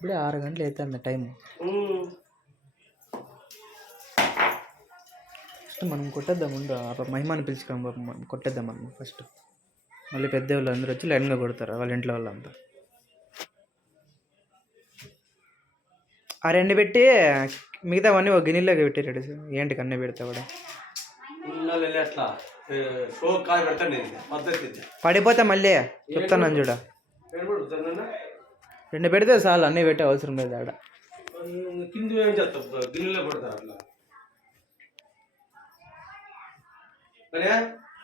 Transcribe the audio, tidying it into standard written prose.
ఇప్పుడే 6 గంటలు అవుతుంది టైం. ఫస్ట్ మనం కొట్టేద్దాం ముందు మహిమాని పిలుచుకోం మనం కొట్టేద్దాం మనం ఫస్ట్. మళ్ళీ పెద్ద వాళ్ళు అందరూ వచ్చి లైన్గా కొడతారు వాళ్ళ ఇంట్లో వాళ్ళంతా. ఆ 2 పెట్టి మిగతావన్నీ ఒక గిన్నెలోకి పెట్టాడు. ఏంటి కన్నే పెడతా కూడా పడిపోతే మళ్ళీ చెప్తాను చూడ. 2 పెడితే చాలు, అన్నీ పెట్టే అవసరం లేదు ఆడ. గిన్నెలో